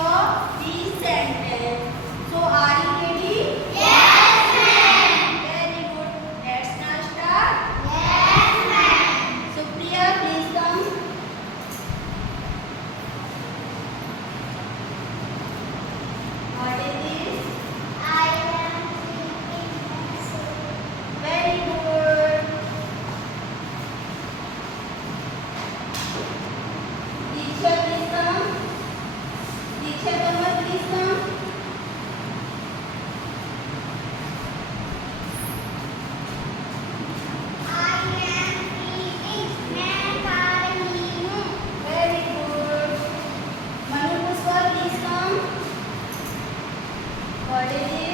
of this sentence. So are you ready? Yes, ma'am. Very good. Let's now start. Yes, ma'am. So Priya, please come. What is this? I am reading pencil. Very good. Teacher, please come. Teacher, Kamal, please come. I am reading Macaronu. Very good. Manu Pushpa, please come. What is it?